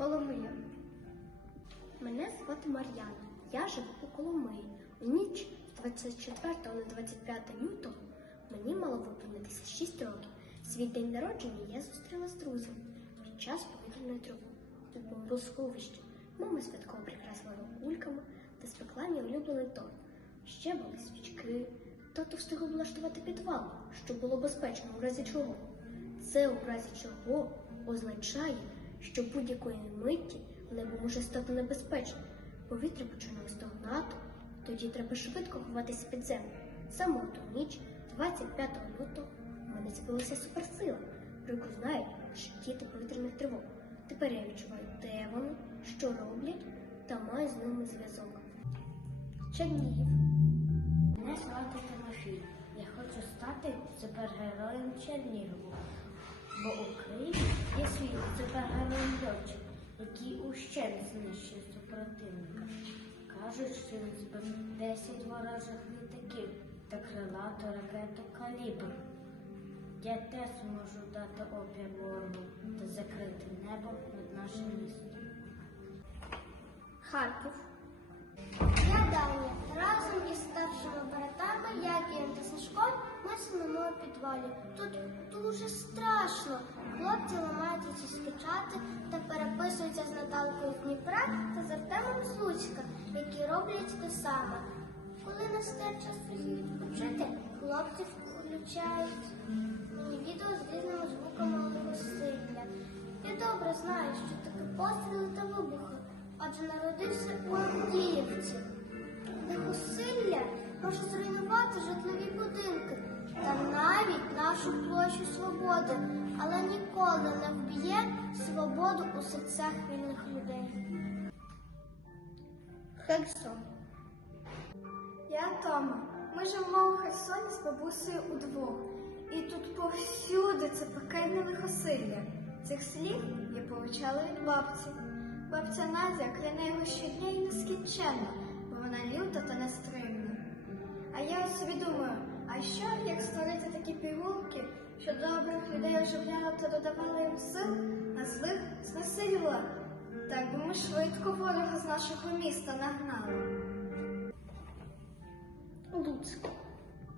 Коломия. Мене звати Мар'яна. Я живу у Коломиї. У ніч з 24 на 25 лютого мені мало виповнитися 6 років. Свій день народження я зустріла з друзями під час повітряної тривоги. Було розховище. Мама святково прикрасила кульками та спекла мій улюблений торт. Ще були свічки. Тато встиг облаштувати підвал, щоб було безпечно у разі чого. Це у разі чого означає, що будь-якої миті небо може стати небезпечним. Повітря починає стогнати, тоді треба швидко ховатися під землю. Саме у ту ніч, 25 лютого, у мене з'явилася суперсила, про яку знають діти повітряних тривог. Тепер я відчуваю, де вони, що роблять, та маю з ними зв'язок. Чернігів. Мене звати Тимофій. Я хочу стати супергероєм Чернігову. Бо у Києві є свій супергерой льотчик, який ущен знищує супротивника. Кажуть, що він збив 10 ворожих літаків та крилату ракету калібр. Я теж можу дати опір ворогу та закрити небо над нашим містом. Харків. Я Даня. Разом із старшими братами, Якієм та Сашком, ми у підвалі. Тут дуже страшно. Хлопці ламаються ці скачати та переписуються з Наталкою Дніпра та з Артемом з Луцька, які роблять те саме. Коли настає час відпочити, хлопці включають мені відео з різними звуками весілля. Я добре знаю, що таке постріли та вибухи, адже народився у Авдіївці. Лихосилля може зруйнувати житлові будинки та навіть нашу площу свободи, але ніколи не вб'є свободу у серцях вільних людей. Херсон. Я Тома. Ми живемо у Херсоні з бабусею удвох. І тут повсюди це пекельне лихосилля. Цих слів я повчала від бабці. Бабця Надя кляне його щодня і нескінченно, бо вона люта та нестримна. А я от собі думаю, а що, як створити такі пігулки, що добрих людей оживляли та додавали їм сил, а злих знесилювали? Так би ми швидко ворога з нашого міста нагнали. Луцьк.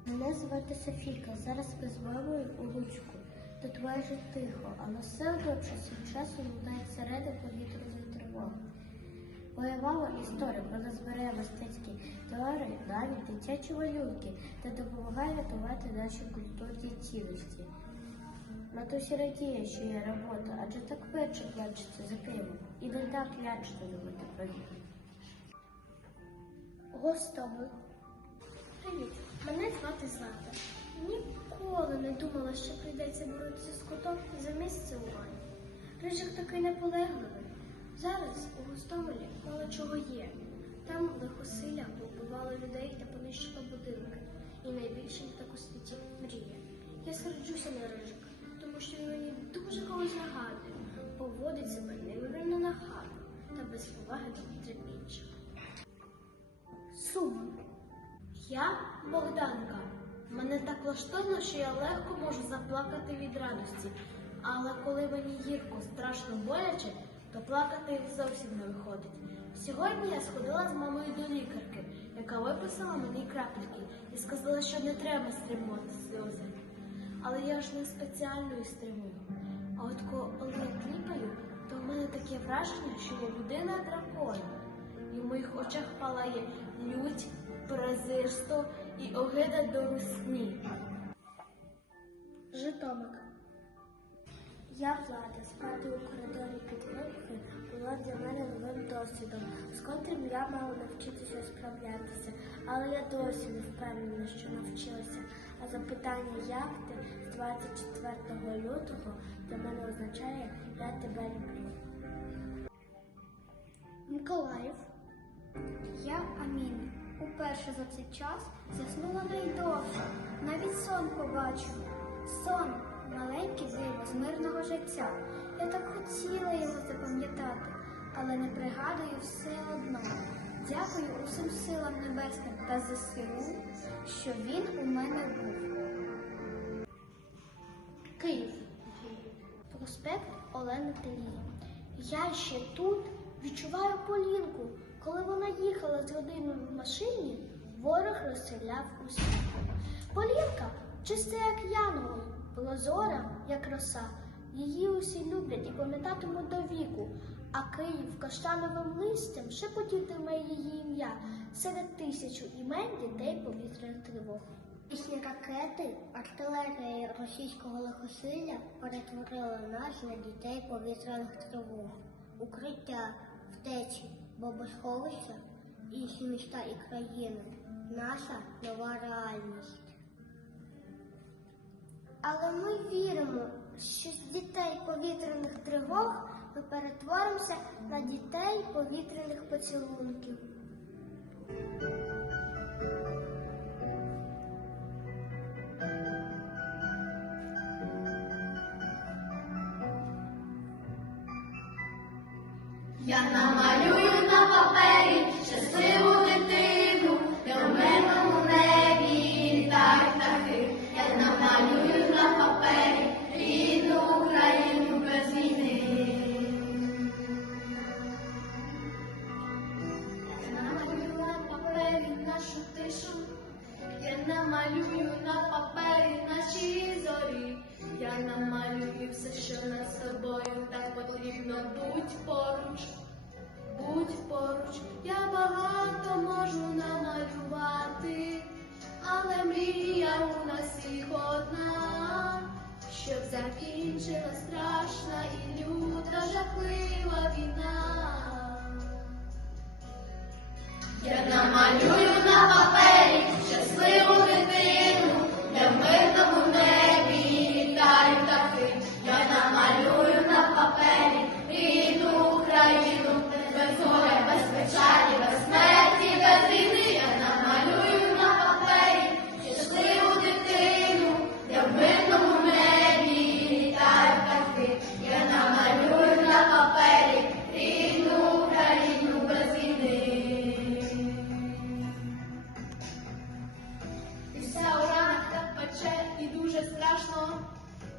Мене звати Софійка. Зараз ми з мамою у Луцьку. Тут майже тихо, але все одно час від часу лунає середи повітряної тривоги. Моя мама історик, твори, навіть дитячі малюнки та допомагає рятувати наші культурні цінності. Матуся радіє, що є робота, адже так перше плачеться за Києвом. І не так лячно любити повітря. Гостомель. Привіт, мене звати Злата. Ніколи не думала, що прийдеться боротися з котом за місце у вані. Рижик такий наполегливий. Зараз у Гостомелі мало чого є. Там лихосилля побивало людей та понищило будинки. І найбільше так у світі мріє. Я серджуся на рижика, тому що він мені дуже когось нагадує, поводить себе неймовірно нахабно та без поваги до інших. Сума. Я Богданка. Мене так влаштовано, що я легко можу заплакати від радості. Але коли мені гірко страшно боляче, то плакати зовсім не виходить. Сьогодні я сходила з мамою до лікарки, яка виписала мені крапельки і сказала, що не треба стримувати сльози. Але я ж не спеціально і стримую. А от коли я кліпаю, то в мене таке враження, що я людина дракон. І в моїх очах палає лють, презирство і огида до русні. Житомир. Я влада, спати у коридорі підводки була для мене новим досвідом, з котрим я мала навчитися справлятися, але я досі не впевнена, що навчилася. А запитання як ти з 24 лютого для мене означає Я тебе люблю. Миколаїв. Я Аміна. Уперше за цей час заснула найдовше. Навіть сон побачу. Сон маленьке диво з мирного життя. Я так хотіла його запам'ятати, але не пригадую все одно. Дякую усім силам небесним та ЗСУ, що він у мене був. Київ. Проспект Олени Телії. Я ще тут відчуваю Полінку. Коли вона їхала з родиною в машині, ворог розстріляв усіх. Полінка чиста, як янгол, прозора, як роса. Її усі люблять і пам'ятатимуть до віку, а Київ каштановим листям шепотітиме її ім'я серед тисячу імен дітей повітряних тривог. Пісні ракети, артилерія російського лихосилля перетворили нас на дітей повітряних тривог, укриття, втечі, бомбосховища, інші міста і країни. Наша нова реальність. Але ми віримо, що з дітей повітряних тривог ми перетворимося на дітей повітряних поцілунків. Я намалюю на папері щасливу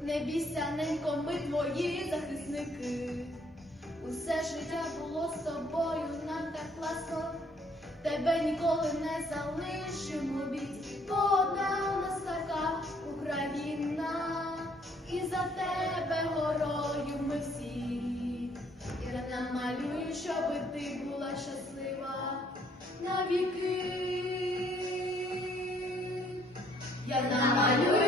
Не бійся, ненько, ми твої захисники. Усе життя було з тобою, нам так класно, тебе ніколи не залишимо біть, бо одна у нас така Україна, і за тебе горою ми всі. І нам малюю, щоби ти була щаслива навіки. Я намалюю.